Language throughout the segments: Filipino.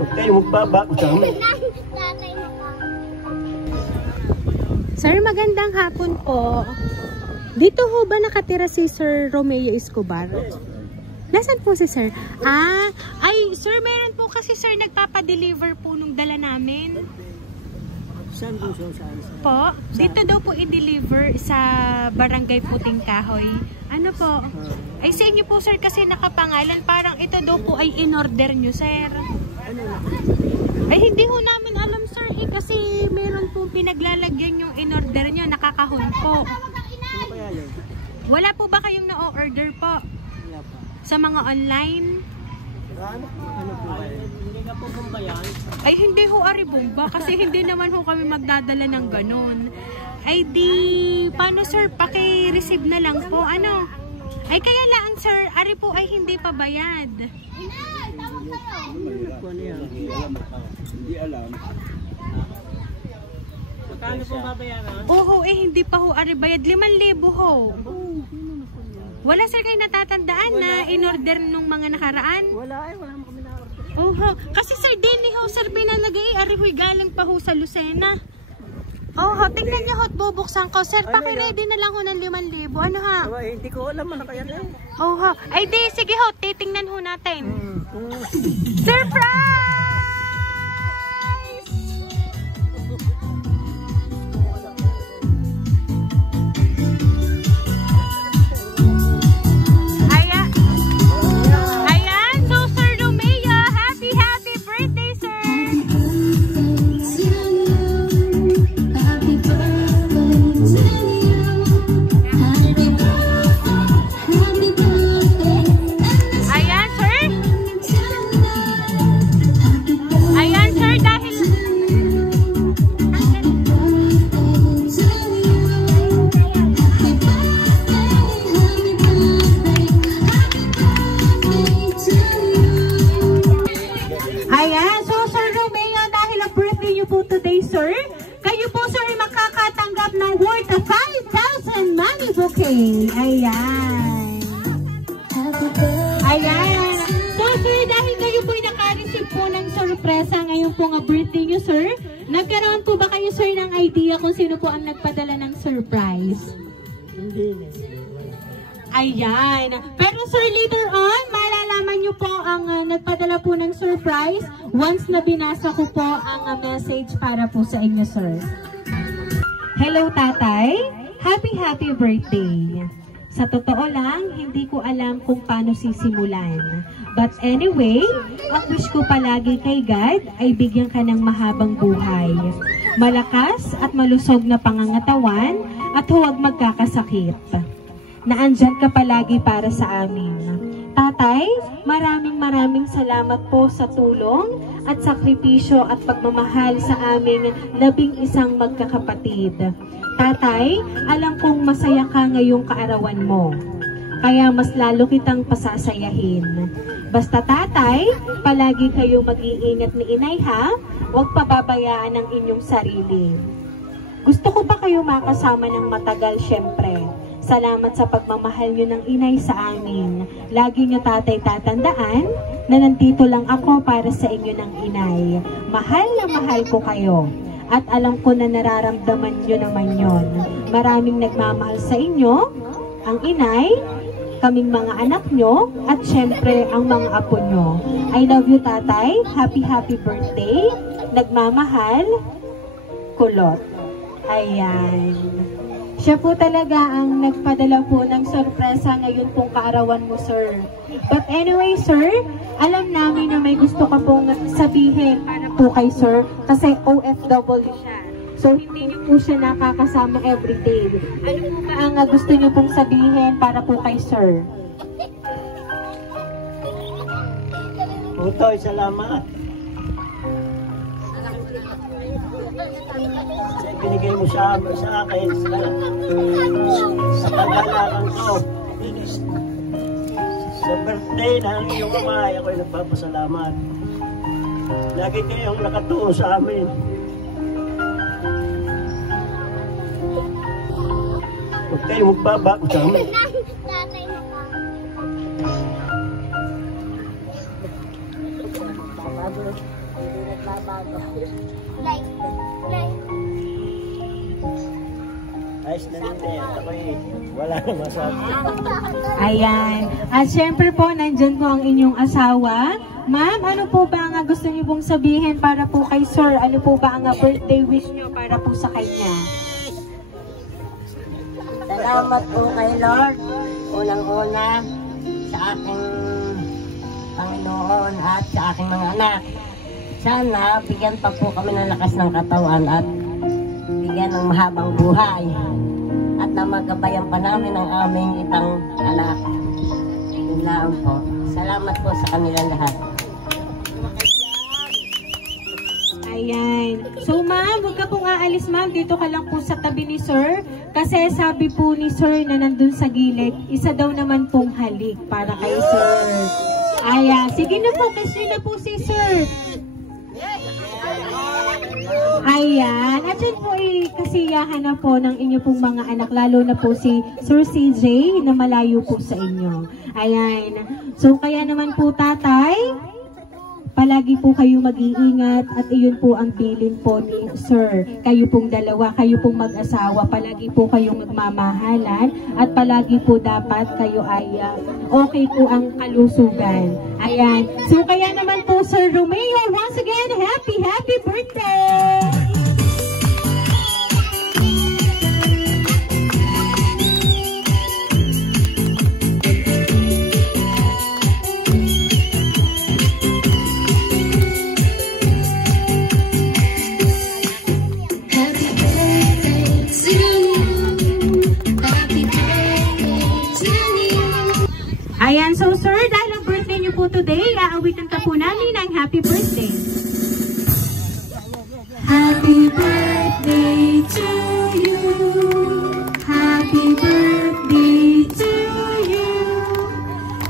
Huwag kayo magbabako sa amin. Sir, magandang hapon po. Dito ho ba nakatira si Sir Romeo Escobar? Nasaan po si Sir? Ay, Sir, meron po kasi Sir nagpapadeliver po nung dala namin. Saan po siya? Saan? Po, dito daw po i-deliver sa Barangay Puting Kahoy. Ano po? Ay, sa inyo po Sir kasi nakapangalan. Parang ito daw po ay in-order nyo, Sir. Ay, hindi ho namin alam, Sir. Kasi meron po pinaglalagyan yung in-order nyo. Nakakahon po. Wala po ba kayong na-order po? Sa mga online? Ano po kayo? Hindi ka po bumbayan? Ay, hindi ho aribumba. Kasi hindi naman ho kami magdadala ng ganun. Ay, di... Paano, Sir? Paki-receive na lang po. Ano? Ay, kaya lang, Sir. Ari po ay hindi pa bayad. Hindi alam. Magkano po babayaran? Oo, hindi pa ho ari bayad. 5,000 ho. Wala Sir kayo natatandaan na in-order nung mga nakaraan? Wala mo kami na-order. Oo, kasi Sir Denny ho, Sir pinanagay, ari ho'y galing pa ho sa Lucena. Oo, tingnan niyo ho, bubuksan ko. Sir, paki-ready na lang ho ng 5,000. Ano ha? Hindi ko alam ano kaya na. Oo, ay di, sige ho, titingnan ho natin. Surprise! Ayan. Ayan. So, Sir, dahil kayo po'y naka-receive po ng sorpresa ngayon po nga birthday nyo, Sir, nagkaroon po ba kayo, Sir, ng idea kung sino po ang nagpadala ng surprise? Hindi. Ayan. Pero, Sir, later on, malalaman nyo po ang nagpadala po ng surprise once na binasa ko po ang message para po sa inyo, Sir. Hello, Tatay. Happy birthday. Sa totoo lang, hindi ko alam kung paano sisimulan. But anyway, ang wish ko palagi kay God ay bigyan ka ng mahabang buhay, malakas at malusog na pangangatawan at huwag magkakasakit. Naandyan ka palagi para sa amin. Tatay, maraming salamat po sa tulong at sakripisyo at pagmamahal sa aming 11 magkakapatid. Tatay, alam kong masaya ka ngayong kaarawan mo, kaya mas lalo kitang pasasayahin. Basta Tatay, palagi kayo mag-iingat ni Inay ha, huwag pababayaan ang inyong sarili. Gusto ko pa kayo makasama ng matagal syempre. Salamat sa pagmamahal nyo ng Inay sa amin. Lagi nyo Tatay tatandaan na nandito lang ako para sa inyo ng Inay. Mahal na mahal ko kayo. At alam ko na nararamdaman nyo naman yon. Maraming nagmamahal sa inyo, ang Inay, kaming mga anak nyo, at syempre ang mga apo nyo. I love you Tatay. Happy birthday. Nagmamahal, Kulot. Ayan. Siya po talaga ang nagpadala po ng sorpresa ngayon pong kaarawan mo, Sir. But anyway, Sir, alam namin na may gusto ka pong sabihin para po kay Sir kasi OFW siya. So, hindi niyo po siya nakakasama everyday. Ano po ba ang gusto niyo pong sabihin para po kay Sir? Utoy, salamat. Binigay mo sa akin sa paglalakang ko. Sa birthday ng iyong ama, ako'y nagpapasalamat. Lagi kayong nakatuon sa amin. Huwag kayong magbabago sa amin. Ayos na hindi. Ako'y wala na masabi. Ayan. At syempre po, nandyan po ang inyong asawa. Ma'am, ano po ba ang gusto niyo pong sabihin para po kay Sir? Ano po ba ang birthday wish niyo para po sa kanya? Salamat po kay Lord. Unang-una sa aking Panginoon at sa aking mga anak. Sana bigyan pa po kami ng lakas ng katawan at bigyan ng mahabang buhay. At na magabayan pa namin ang aming itang anak. Yun lang po. Salamat po sa kanilang lahat. Ayan. So ma'am, huwag ka pong aalis ma'am. Dito ka lang po sa tabi ni Sir. Kasi sabi po ni Sir na nandun sa gilid, isa daw naman pong halik para kay Sir. Ayan. Sige na po, kasi na po si Sir. Ayan. At yun po kasiyahan na po ng inyo pong mga anak. Lalo na po si Sir CJ na malayo po sa inyo. Ayan. So kaya naman po tatay, palagi po kayo mag-iingat at iyon po ang bilin po ni Sir. Kayo pong dalawa, kayo pong mag-asawa, palagi po kayong magmamahalan at palagi po dapat kayo ay okay po ang kalusugan. Ayan. So kaya naman po Sir Romeo, once again, happy birthday! Ayan, so sir, dahil ang birthday niyo po today, aawitan ka po namin ng happy birthday. Happy birthday to you. Happy birthday to you.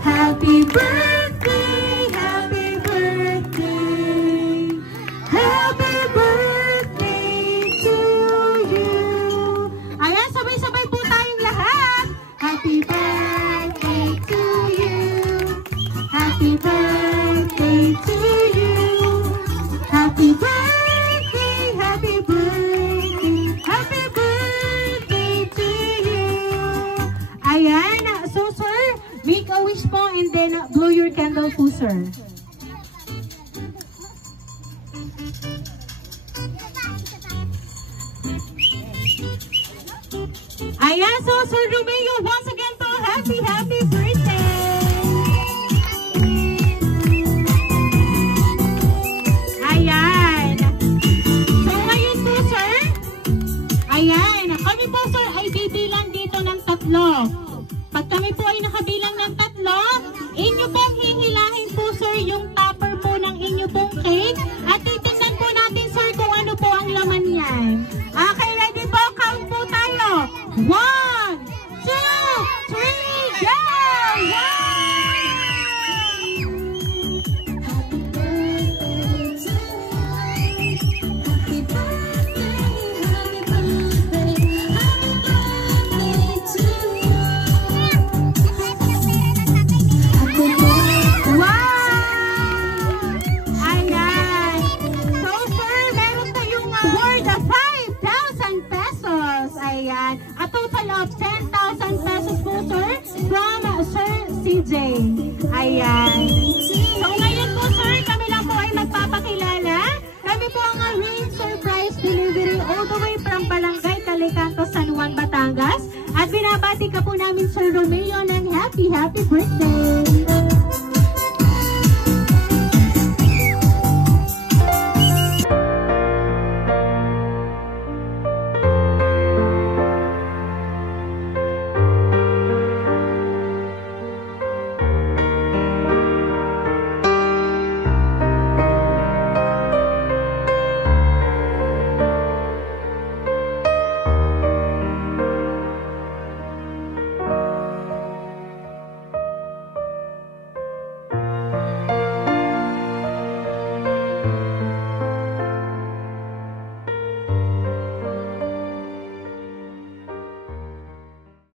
Happy birthday, happy birthday. Happy birthday to you. Ayan, sabay-sabay po tayong lahat. Happy birthday to you. Happy birthday to you. Happy birthday, happy birthday, happy birthday to you. Ayan, so sir, make a wish po and then blow your candle po sir. Ayan, so Sir Romeo, once again po, happy birthday! Ayan. So ngayon po, sir, ayan, kami po, sir, ay bibilang dito ng 3. Pag kami po ay nakabilang ng 3, inyo pong hihilahin po, sir, yung topper po ng inyo pong cake at titignan po natin, sir, kung ano po ang laman niyan. Okay, ready po? Count po tayo. 1, 2, 3, go! A total of 10,000 pesos po, sir, from Sir CJ. Ayan. So, ngayon po, sir, kami lang po ay magpapakilala. Kami po ang Rain Surprise Delivery all the way from Barangay Calicanto, San Juan, Batangas. At binabati ka po namin, Sir Romeo, ng happy birthday.